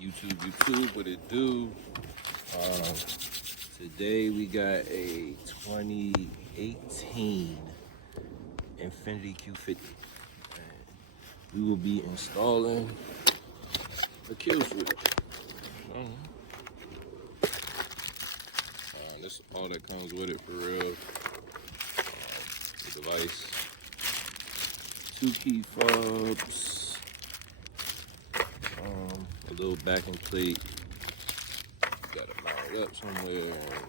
YouTube, what it do? Today we got a 2018 Infiniti Q50. And we will be installing a kill switch. This is all that comes with it for real. The device, 2 key fobs, a little backing plate. Got to mount it up somewhere, and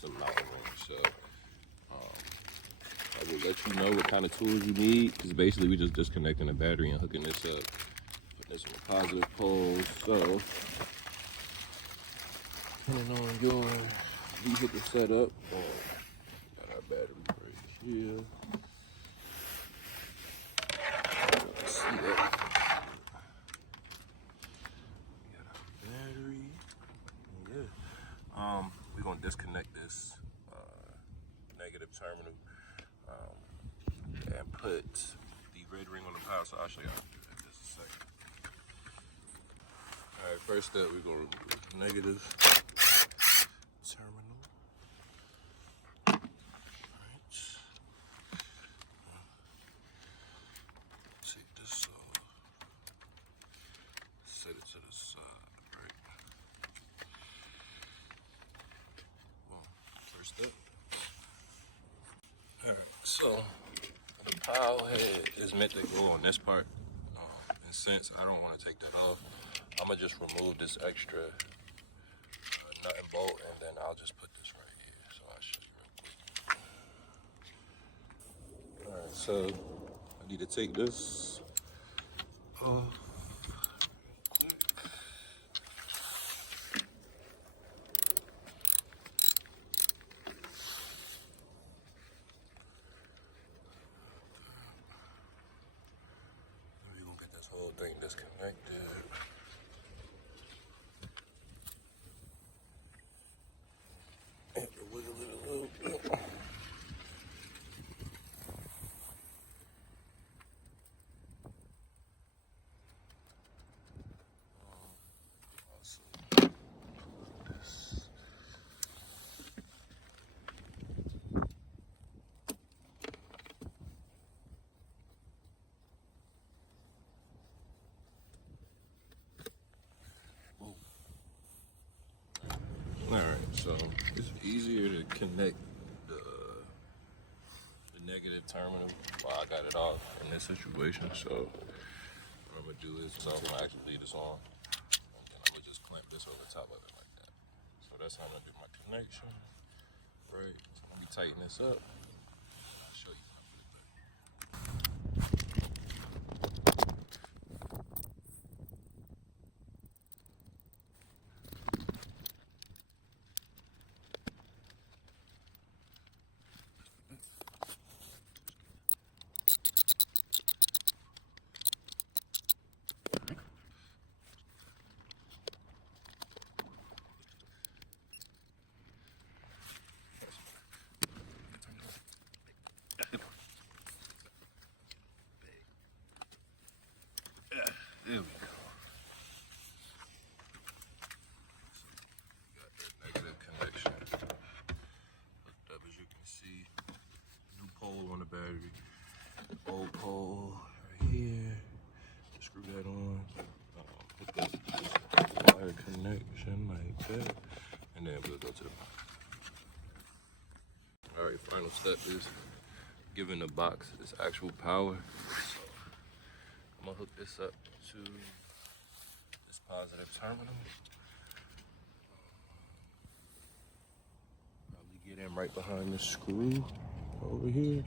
some mounting rings. So I will let you know what kind of tools you need, because basically we just disconnecting the battery and hooking this up, putting this in the positive pole. So depending on your vehicle setup, got our battery right here. See that? We're gonna disconnect this negative terminal and put the red ring on the power. So I'll show you how to do that in just a second. All right, first step, we're gonna remove the negative terminal. All right. Take this off. Set it to the side, right? First step. Alright, so the power head is meant to go on this part. And since I don't want to take that off, I'm going to just remove this extra nut and bolt, and then I'll just put this right here. So I'll show you real quick. Alright, so I need to take this off. Whole thing disconnected. And to wiggle it a little bit. Alright, so it's easier to connect the negative terminal while I got it off in this situation. So what I'm gonna do is, I'm gonna actually leave this on, and then I'm gonna just clamp this over top of it like that. So that's how I'm gonna do my connection, right? So let me tighten this up. I'll show you. There we go. Got that negative connection hooked up, as you can see. New pole on the battery. Old pole right here. Screw that on. Put this wire connection like that, and then we'll go to the box. All right, final step is giving the box its actual power. So I'm gonna hook this up to this positive terminal. Probably get in right behind the screw over here.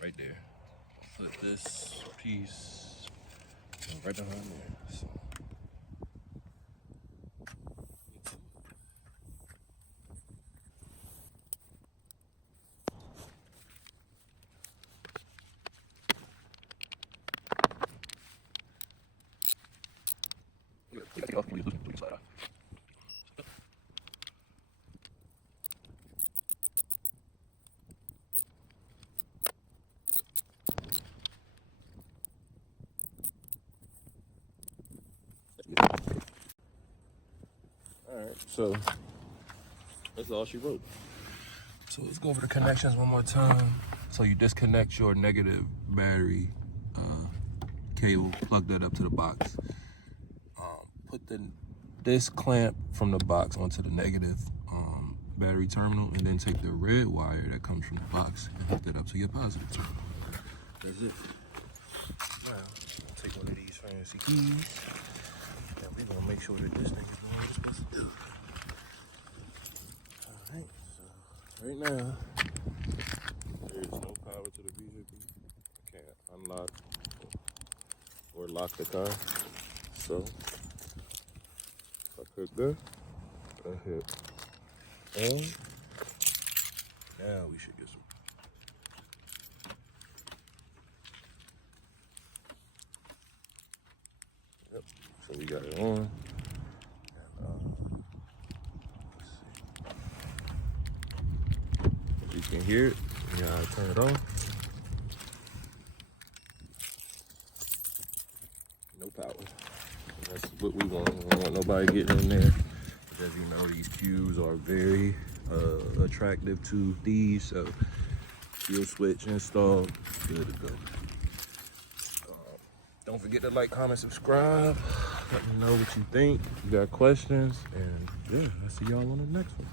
Right there. I'll put this piece right behind there. So. So that's all she wrote. So let's go over the connections one more time. So you disconnect your negative battery cable, plug that up to the box. Put this clamp from the box onto the negative battery terminal, and then take the red wire that comes from the box and hook that up to your positive terminal. That's it. Now, take one of these fancy keys, and we're gonna make sure that this thing is doing what it's supposed to do. Alright, so right now, there is no power to the vehicle. I can't unlock or lock the car. So, if I click there, I hit on. Now we should get some. Yep, so we got it on. And, let's see. You can hear it. You gotta turn it on. No power. That's what we want. We don't want nobody getting in there. As you know, these Qs are very attractive to thieves, so fuel switch installed, good to go. Don't forget to like, comment, subscribe. Let me know what you think. If you got questions, and yeah, I'll see y'all on the next one.